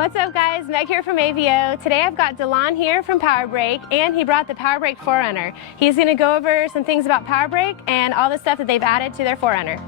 What's up guys, Meg here from AVO. Today I've got Delon here from Powerbrake, and he brought the Powerbrake 4Runner. He's going to go over some things about Powerbrake and all the stuff that they've added to their 4Runner.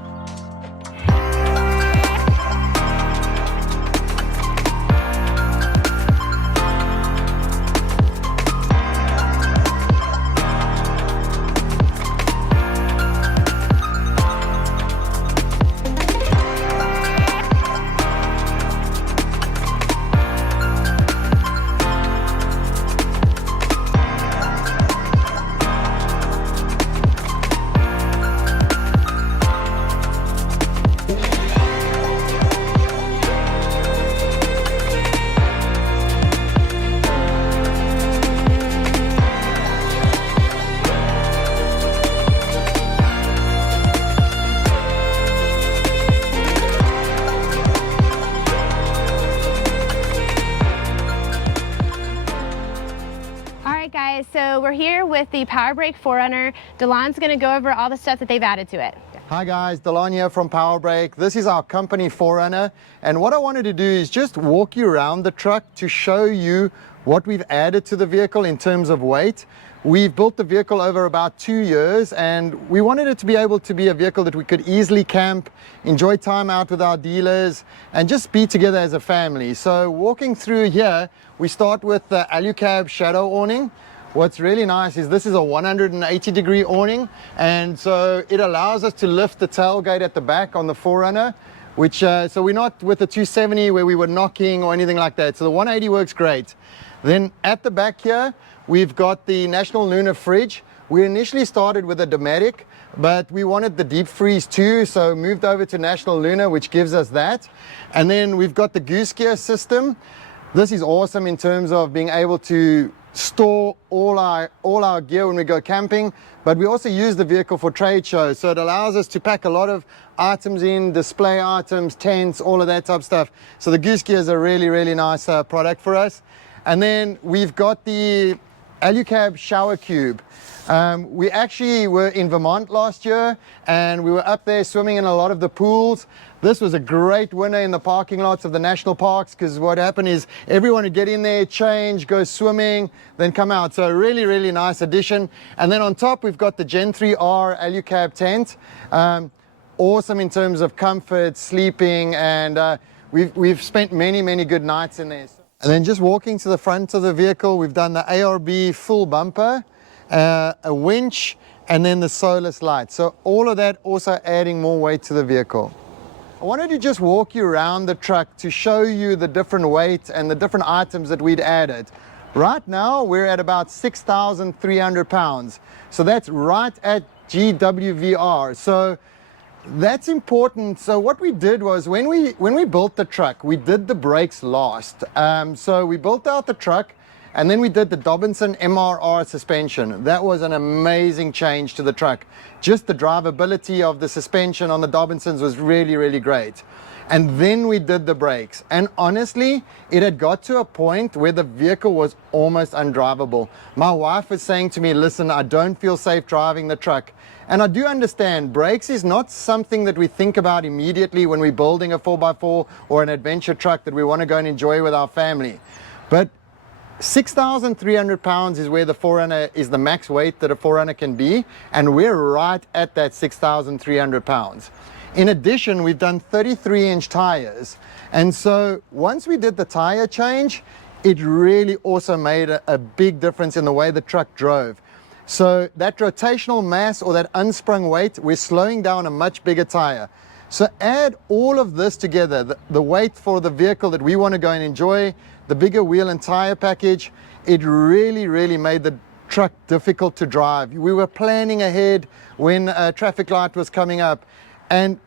Guys, so we're here with the Powerbrake 4Runner. Delon's going to go over all the stuff that they've added to it. Hi guys, Delon here from Powerbrake. This is our company 4Runner, and what I wanted to do is just walk you around the truck to show you what we've added to the vehicle in terms of weight. We've built the vehicle over about 2 years, and we wanted it to be able to be a vehicle that we could easily camp, enjoy time out with our dealers, and just be together as a family. So walking through here, we start with the Alucab shadow awning. What's really nice is this is a 180-degree awning, and so it allows us to lift the tailgate at the back on the 4Runner, which so we're not with the 270 where we were knocking or anything like that. So the 180 works great. Then at the back here, we've got the National Lunar fridge. We initially started with a Dometic, but we wanted the deep freeze too, so moved over to National Lunar, which gives us that. And then we've got the goose gear system. This is awesome in terms of being able to store all our gear when we go camping, but we also use the vehicle for trade shows, so it allows us to pack a lot of items in, display items, tents, all of that type of stuff. So the goose gear is a really nice product for us. And then we've got the Alucab shower cube. We actually were in Vermont last year, and we were up there swimming in a lot of the pools. This was a great winner in the parking lots of the national parks, because what happened is everyone would get in there, change, go swimming, then come out. So a really nice addition. And then on top we've got the Gen 3R Alucab tent. Awesome in terms of comfort, sleeping, and we've spent many good nights in there. And then just walking to the front of the vehicle, we've done the ARB full bumper, a winch, and then the solarless light. So all of that also adding more weight to the vehicle. I wanted to just walk you around the truck to show you the different weight and the different items that we'd added. Right now, we're at about 6,300 pounds. So that's right at GWVR. So that's important. So what we did was when we built the truck, we did the brakes last. So we built out the truck, and then we did the Dobinson MRR suspension. That was an amazing change to the truck. Just the drivability of the suspension on the Dobinsons was really great. And then we did the brakes. And honestly, it had got to a point where the vehicle was almost undrivable. My wife was saying to me, listen, I don't feel safe driving the truck. And I do understand brakes is not something that we think about immediately when we're building a 4x4 or an adventure truck that we want to go and enjoy with our family. But 6,300 pounds is where the 4Runner is the max weight that a 4Runner can be, and we're right at that 6,300 pounds. In addition, we've done 33-inch tires, and so once we did the tire change, it really also made a big difference in the way the truck drove. So that rotational mass or that unsprung weight, we're slowing down a much bigger tire. So add all of this together, the weight for the vehicle that we want to go and enjoy, the bigger wheel and tire package, it really made the truck difficult to drive. We were planning ahead when a traffic light was coming up, and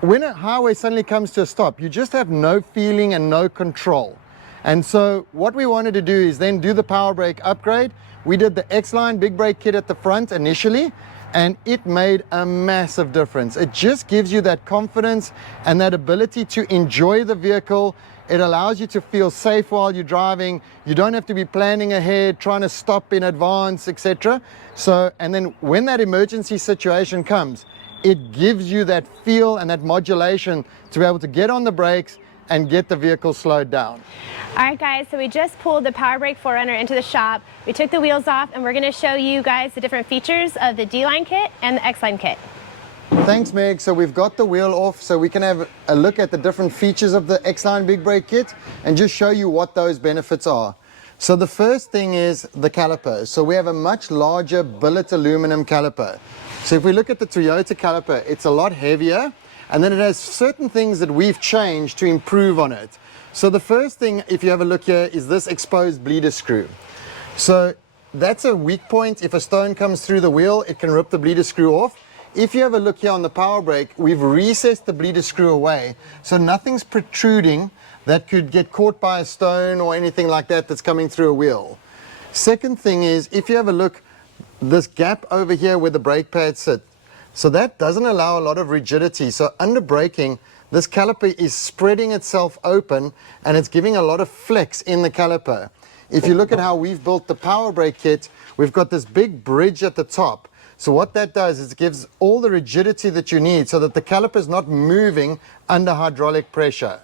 when a highway suddenly comes to a stop, you just have no feeling and no control. And so what we wanted to do is then do the Powerbrake upgrade. We did the X-Line big brake kit at the front initially, and it made a massive difference. It just gives you that confidence and that ability to enjoy the vehicle. It allows you to feel safe while you're driving. You don't have to be planning ahead, trying to stop in advance, etc. So, and then when that emergency situation comes, it gives you that feel and that modulation to be able to get on the brakes and get the vehicle slowed down. All right, guys, so we just pulled the Powerbrake 4Runner into the shop. We took the wheels off, and we're going to show you guys the different features of the D-Line kit and the X-Line kit. Thanks, Meg. So we've got the wheel off so we can have a look at the different features of the X-Line big brake kit and just show you what those benefits are. So the first thing is the caliper. So we have a much larger billet aluminum caliper. So if we look at the Toyota caliper, it's a lot heavier, and then it has certain things that we've changed to improve on it. So the first thing, if you have a look here, is this exposed bleeder screw. So that's a weak point. If a stone comes through the wheel, it can rip the bleeder screw off. If you have a look here on the Powerbrake, we've recessed the bleeder screw away, so nothing's protruding that could get caught by a stone or anything like that that's coming through a wheel. Second thing is, if you have a look, this gap over here where the brake pads sit, so that doesn't allow a lot of rigidity. So under braking, this caliper is spreading itself open and it's giving a lot of flex in the caliper. If you look at how we've built the Powerbrake kit, we've got this big bridge at the top. So what that does is it gives all the rigidity that you need so that the caliper is not moving under hydraulic pressure.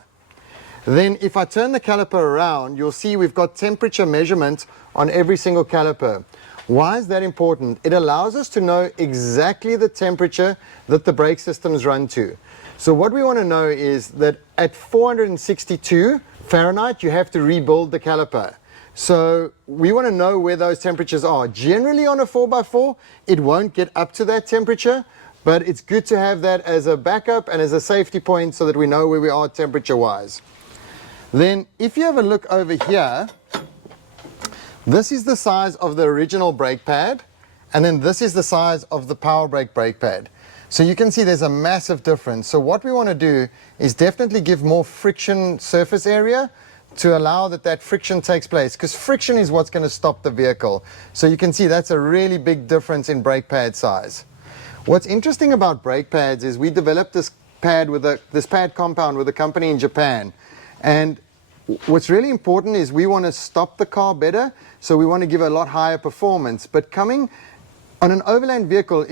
Then if I turn the caliper around, you'll see we've got temperature measurement on every single caliper. Why is that important? It allows us to know exactly the temperature that the brake systems run to. So what we want to know is that at 462 Fahrenheit, you have to rebuild the caliper. So we want to know where those temperatures are. Generally on a 4x4, it won't get up to that temperature, but it's good to have that as a backup and as a safety point so that we know where we are temperature-wise. Then if you have a look over here, this is the size of the original brake pad, and then this is the size of the Powerbrake brake pad. So you can see there's a massive difference. So what we want to do is definitely give more friction surface area to allow that friction takes place, because friction is what's going to stop the vehicle. So you can see that's a really big difference in brake pad size. What's interesting about brake pads is we developed this pad compound with a company in Japan, and what's really important is we want to stop the car better, so we want to give a lot higher performance. But coming on an overland vehicle,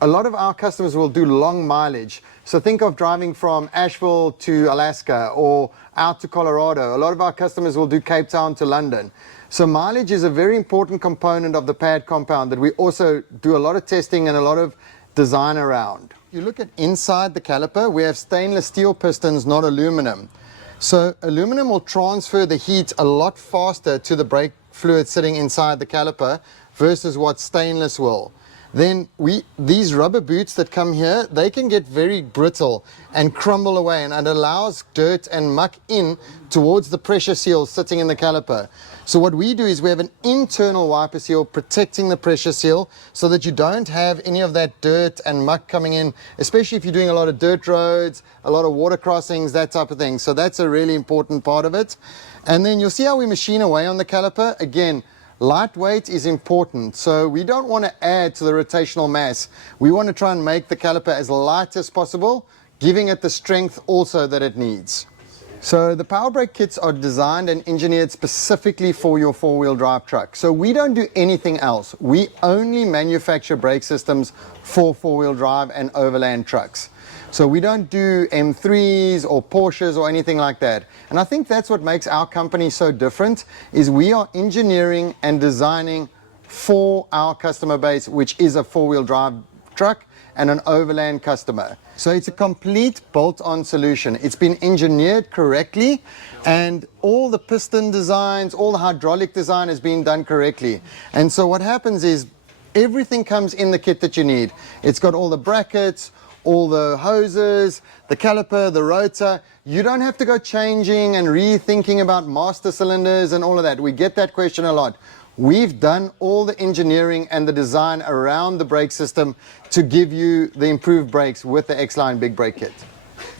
a lot of our customers will do long mileage. So think of driving from Asheville to Alaska or out to Colorado. A lot of our customers will do Cape Town to London. So mileage is a very important component of the pad compound that we also do a lot of testing and a lot of design around. You look at inside the caliper, we have stainless steel pistons, not aluminum. So aluminum will transfer the heat a lot faster to the brake fluid sitting inside the caliper versus what stainless will. Then these rubber boots that come here, they can get very brittle and crumble away, and it allows dirt and muck in towards the pressure seal sitting in the caliper. So what we do is we have an internal wiper seal protecting the pressure seal so that you don't have any of that dirt and muck coming in, especially if you're doing a lot of dirt roads, a lot of water crossings, that type of thing. So that's a really important part of it. And then you'll see how we machine away on the caliper. Again, lightweight is important, so we don't want to add to the rotational mass. We want to try and make the caliper as light as possible, giving it the strength also that it needs. So the Powerbrake kits are designed and engineered specifically for your four-wheel drive truck. So we don't do anything else. We only manufacture brake systems for four-wheel drive and overland trucks. So we don't do M3s or Porsches or anything like that. And I think that's what makes our company so different, is we are engineering and designing for our customer base, which is a four-wheel drive truck and an overland customer. So it's a complete bolt-on solution. It's been engineered correctly, and all the piston designs, all the hydraulic design has been done correctly. And so what happens is everything comes in the kit that you need. It's got all the brackets, all the hoses, the caliper, the rotor. You don't have to go changing and rethinking about master cylinders and all of that. We get that question a lot. We've done all the engineering and the design around the brake system to give you the improved brakes with the X-Line big brake kit.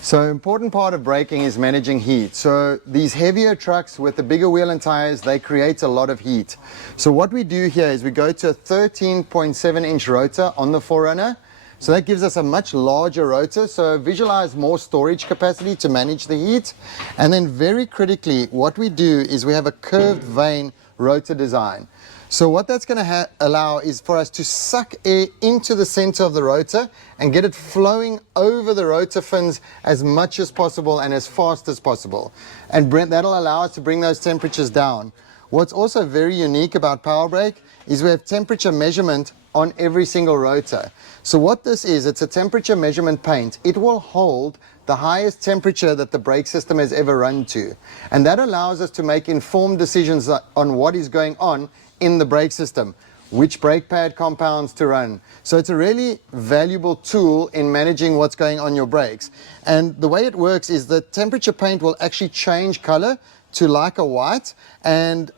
So important part of braking is managing heat. So these heavier trucks with the bigger wheel and tires, they create a lot of heat. So what we do here is we go to a 13.7-inch rotor on the 4Runner. So that gives us a much larger rotor, so visualize more storage capacity to manage the heat. And then very critically, what we do is we have a curved vane rotor design. So what that's going to allow is for us to suck air into the center of the rotor and get it flowing over the rotor fins as much as possible and as fast as possible. And that'll allow us to bring those temperatures down. What's also very unique about Powerbrake is we have temperature measurement on every single rotor. So what this is, it's a temperature measurement paint. It will hold the highest temperature that the brake system has ever run to. And that allows us to make informed decisions on what is going on in the brake system, which brake pad compounds to run. So it's a really valuable tool in managing what's going on your brakes. And the way it works is the temperature paint will actually change color to like a white, and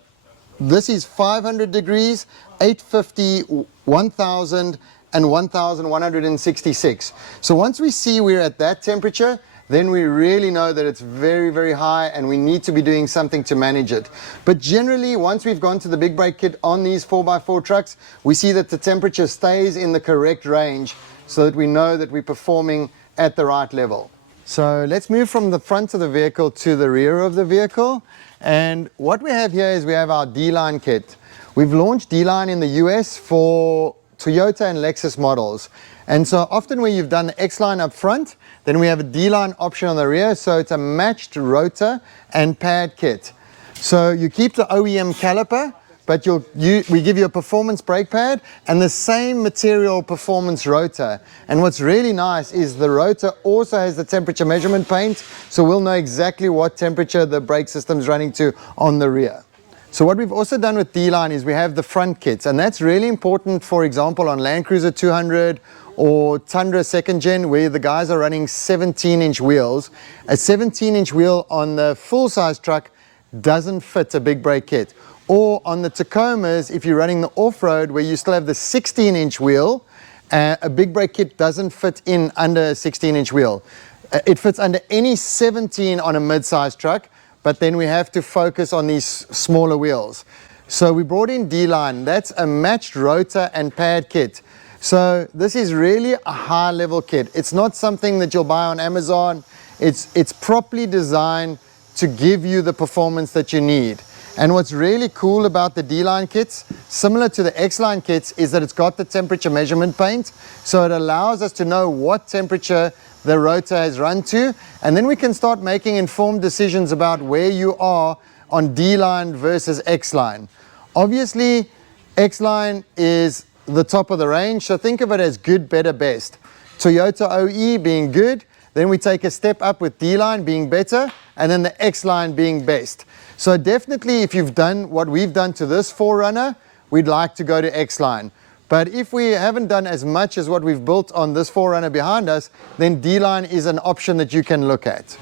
this is 500 degrees, 850, 1000, and 1166. So once we see we're at that temperature, then we really know that it's very, very high and we need to be doing something to manage it. But generally, once we've gone to the big brake kit on these 4x4 trucks, we see that the temperature stays in the correct range so that we know that we're performing at the right level. So let's move from the front of the vehicle to the rear of the vehicle. And what we have here is we have our Delon kit. We've launched Delon in the US for Toyota and Lexus models. And so often where you've done the X-Line up front, then we have a Delon option on the rear, so it's a matched rotor and pad kit. So you keep the OEM caliper, but we give you a performance brake pad and the same material performance rotor. And what's really nice is the rotor also has the temperature measurement paint, so we'll know exactly what temperature the brake system's running to on the rear. So what we've also done with Delon is we have the front kits, and that's really important, for example, on Land Cruiser 200 or Tundra 2nd Gen, where the guys are running 17-inch wheels. A 17-inch wheel on the full-size truck doesn't fit a big brake kit. Or on the Tacomas, if you're running the off-road where you still have the 16-inch wheel, a big brake kit doesn't fit in under a 16-inch wheel. It fits under any 17 on a mid-size truck, but then we have to focus on these smaller wheels. So we brought in Delon. That's a matched rotor and pad kit. So this is really a high-level kit. It's not something that you'll buy on Amazon. It's properly designed to give you the performance that you need. And what's really cool about the Delon kits, similar to the X-Line kits, is that it's got the temperature measurement paint. So it allows us to know what temperature the rotor has run to, and then we can start making informed decisions about where you are on D-line versus X-line. Obviously, X-line is the top of the range, so think of it as good, better, best. Toyota OE being good, then we take a step up with D-line being better, and then the X-line being best. So definitely, if you've done what we've done to this 4Runner, we'd like to go to X-line. But if we haven't done as much as what we've built on this 4Runner behind us, then D-Line is an option that you can look at.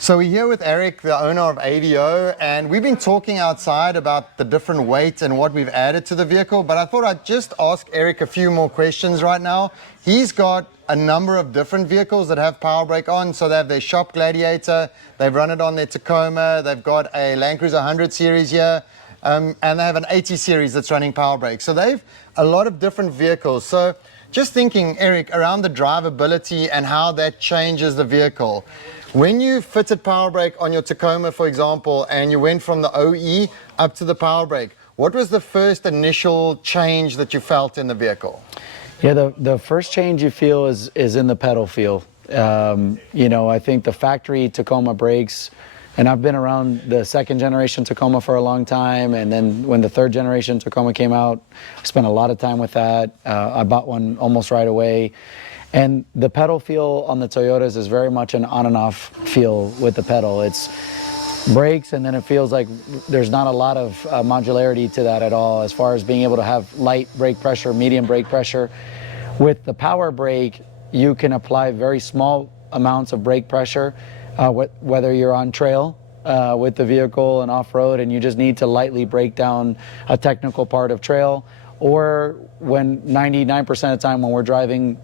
So we're here with Eric, the owner of AVO, and we've been talking outside about the different weights and what we've added to the vehicle, but I thought I'd just ask Eric a few more questions right now. He's got a number of different vehicles that have Powerbrake on. So they have their shop Gladiator, they've run it on their Tacoma, they've got a Land Cruiser 100 series here, and they have an 80 series that's running Powerbrake. So they've a lot of different vehicles. So just thinking, Eric, around the drivability and how that changes the vehicle. When you fitted Powerbrake on your Tacoma, for example, and you went from the OE up to the Powerbrake, what was the first initial change that you felt in the vehicle? Yeah, the first change you feel is in the pedal feel. You know, I think the factory Tacoma brakes, and I've been around the second generation Tacoma for a long time, and then when the third generation Tacoma came out, I spent a lot of time with that. I bought one almost right away. And the pedal feel on the Toyotas is very much an on and off feel with the pedal. It's brakes, and then it feels like there's not a lot of modularity to that at all, as far as being able to have light brake pressure, medium brake pressure. With the Powerbrake, you can apply very small amounts of brake pressure, whether you're on trail with the vehicle and off-road and you just need to lightly break down a technical part of trail, or when 99% of the time when we're driving,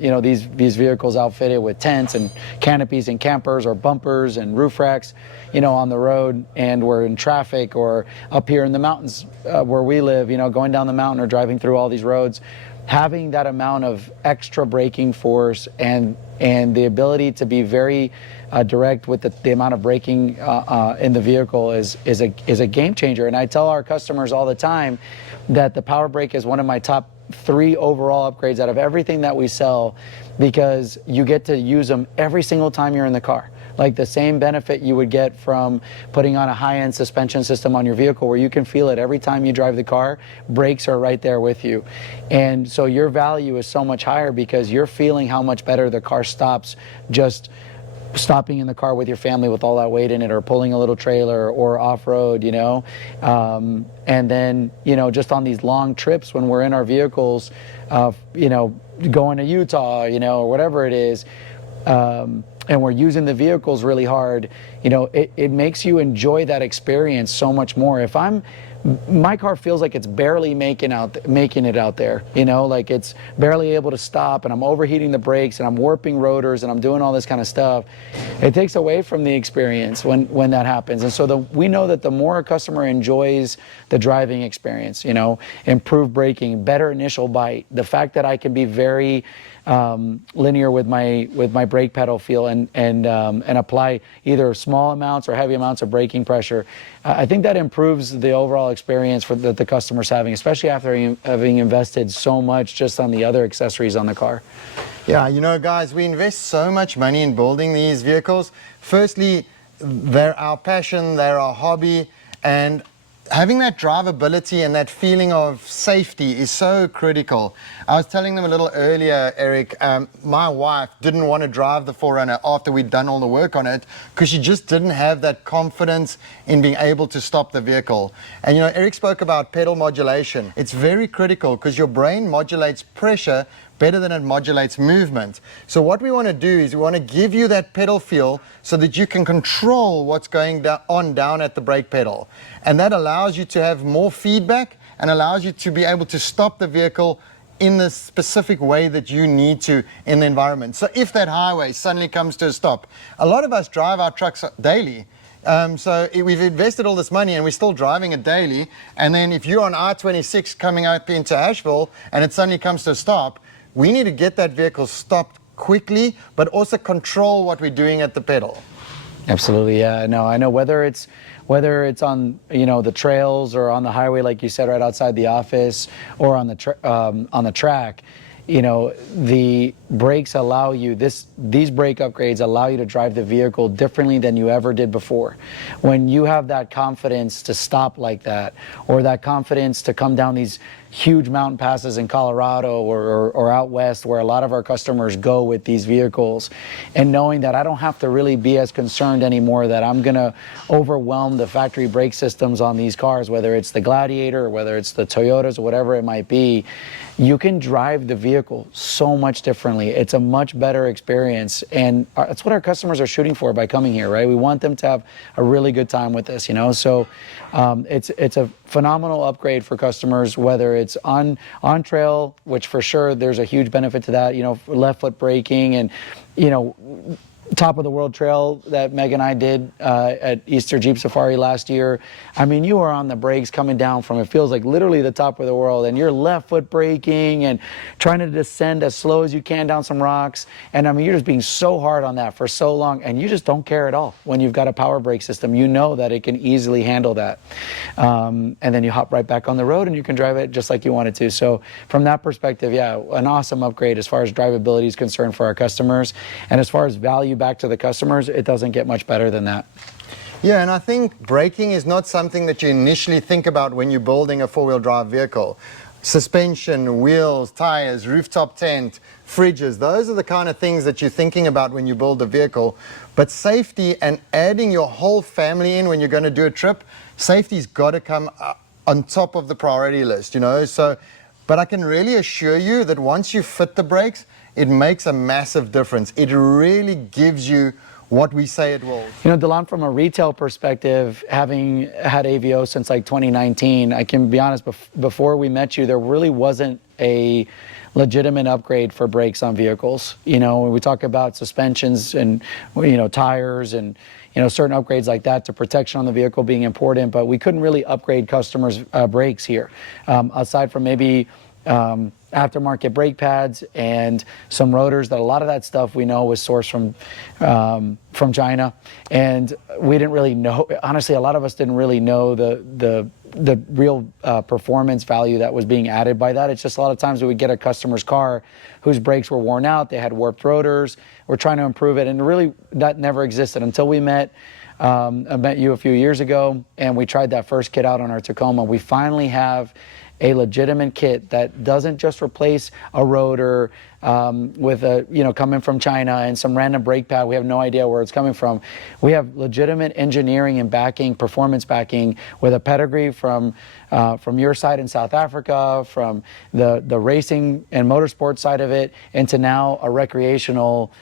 you know, these vehicles outfitted with tents and canopies and campers or bumpers and roof racks, you know, on the road, and we're in traffic or up here in the mountains where we live, you know, going down the mountain or driving through all these roads, having that amount of extra braking force and the ability to be very direct with the amount of braking in the vehicle is a game changer. And I tell our customers all the time that the Powerbrake is one of my top 3 overall upgrades out of everything that we sell, because you get to use them every single time you're in the car. Like the same benefit you would get from putting on a high-end suspension system on your vehicle, where you can feel it every time you drive the car. Brakes are right there with you. And so your value is so much higher because you're feeling how much better the car stops just stopping in the car with your family with all that weight in it, or pulling a little trailer, or off-road, you know. And then, you know, just on these long trips when we're in our vehicles, you know, going to Utah, you know, or whatever it is, and we're using the vehicles really hard, you know, it makes you enjoy that experience so much more. If my car feels like it's barely making it out there, you know, like it's barely able to stop, and I'm overheating the brakes, and I'm warping rotors, and I'm doing all this kind of stuff. It takes away from the experience when that happens. And so we know that the more a customer enjoys the driving experience, you know, improved braking, better initial bite, the fact that I can be very linear with my brake pedal feel and apply either small amounts or heavy amounts of braking pressure, I think that improves the overall experience that the customer's having, especially after having invested so much just on the other accessories on the car. Yeah, you know, guys, we invest so much money in building these vehicles. Firstly, they're our passion, they're our hobby, and having that drivability and that feeling of safety is so critical. I was telling them a little earlier, Eric, my wife didn't want to drive the 4Runner after we'd done all the work on it, because she just didn't have that confidence in being able to stop the vehicle. And you know, Eric spoke about pedal modulation. It's very critical because your brain modulates pressure better than it modulates movement. So what we want to do is we want to give you that pedal feel so that you can control what's going down at the brake pedal. And that allows you to have more feedback and allows you to be able to stop the vehicle in the specific way that you need to in the environment. So if that highway suddenly comes to a stop, a lot of us drive our trucks daily. So we've invested all this money and we're still driving it daily. And then if you're on I-26 coming up into Asheville and it suddenly comes to a stop, we need to get that vehicle stopped quickly, but also control what we're doing at the pedal. Absolutely, yeah. No, I know whether it's on, you know, the trails or on the highway, like you said, right outside the office, or on the track. You know, the brakes allow you, these brake upgrades allow you to drive the vehicle differently than you ever did before. When you have that confidence to stop like that, or that confidence to come down these huge mountain passes in Colorado or out west, where a lot of our customers go with these vehicles, and knowing that I don't have to really be as concerned anymore that I'm gonna overwhelm the factory brake systems on these cars, whether it's the Gladiator or whether it's the Toyotas or whatever it might be, you can drive the vehicle so much differently. It's a much better experience, and that's what our customers are shooting for by coming here, right? We want them to have a really good time with this, you know. So it's a phenomenal upgrade for customers, whether it's on trail, which for sure there's a huge benefit to that, you know, left foot braking, and you know, top of the world trail that Meg and I did at Easter Jeep Safari last year. I mean, you are on the brakes coming down from, it feels like literally the top of the world, and you're left foot braking and trying to descend as slow as you can down some rocks. And I mean, you're just being so hard on that for so long, and you just don't care at all when you've got a power brake system. You know that it can easily handle that. And then you hop right back on the road and you can drive it just like you wanted to. So from that perspective, yeah, an awesome upgrade as far as drivability is concerned for our customers. And as far as value back to the customers, it doesn't get much better than that. Yeah, and I think braking is not something that you initially think about when you're building a four-wheel drive vehicle. Suspension, wheels, tires, rooftop tent, fridges, those are the kind of things that you're thinking about when you build a vehicle. But safety and adding your whole family in when you're going to do a trip, safety's got to come on top of the priority list, you know. So, but I can really assure you that once you fit the brakes, it makes a massive difference. It really gives you what we say it will. You know, Delon, from a retail perspective, having had AVO since like 2019, I can be honest, before we met you, there really wasn't a legitimate upgrade for brakes on vehicles. You know, when we talk about suspensions and, you know, tires and, you know, certain upgrades like that to protection on the vehicle being important, but we couldn't really upgrade customers' brakes here. Aside from maybe aftermarket brake pads and some rotors. That a lot of that stuff we know was sourced from China, and we didn't really know. Honestly, a lot of us didn't really know the real performance value that was being added by that. It's just a lot of times we would get a customer's car whose brakes were worn out, they had warped rotors, we're trying to improve it, and really that never existed until we met. I met you a few years ago, and we tried that first kit out on our Tacoma. We finally have a legitimate kit that doesn't just replace a rotor with a, coming from China and some random brake pad. We have no idea where it's coming from. We have legitimate engineering and backing, performance backing, with a pedigree from your side in South Africa, from the racing and motorsport side of it, into now a recreational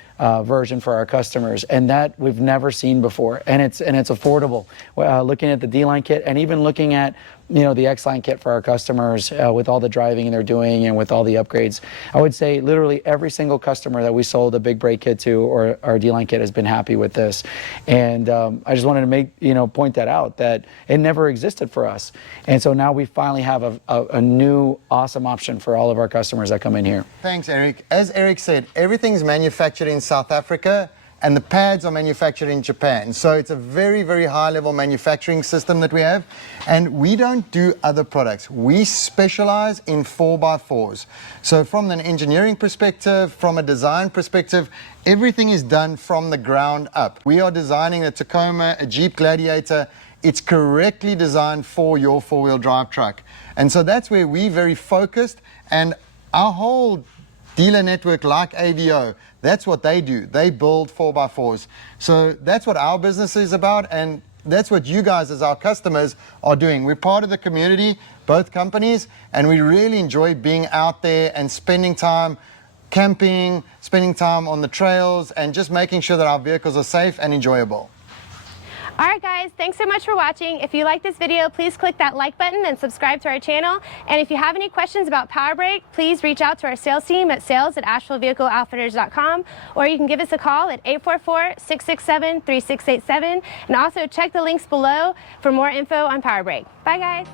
version for our customers, and that we've never seen before, and it's affordable. Looking at the D-line kit, and even looking at the X-line kit for our customers, with all the driving they're doing and with all the upgrades, I would say literally every single customer that we sold a big brake kit to, or our D-line kit, has been happy with this. And I just wanted to point that out, that it never existed for us, and so now we finally have a new awesome option for all of our customers that come in here. Thanks, Eric. As Eric said, everything's manufactured in South Africa, and the pads are manufactured in Japan. So it's a very, very high level manufacturing system that we have. And we don't do other products. We specialize in 4x4s. So from an engineering perspective, from a design perspective, everything is done from the ground up. We are designing a Tacoma, a Jeep Gladiator. It's correctly designed for your four-wheel drive truck. And so that's where we're very focused, and our whole dealer network, like AVO, that's what they do. They build 4x4s. So that's what our business is about, and that's what you guys as our customers are doing. We're part of the community, both companies, and we really enjoy being out there and spending time camping, spending time on the trails, and just making sure that our vehicles are safe and enjoyable. All right, guys, thanks so much for watching. If you like this video, please click that like button and subscribe to our channel. And if you have any questions about Powerbrake, please reach out to our sales team at sales@ashevillevehicleoutfitters.com, or you can give us a call at 844-667-3687. And also check the links below for more info on Powerbrake. Bye, guys.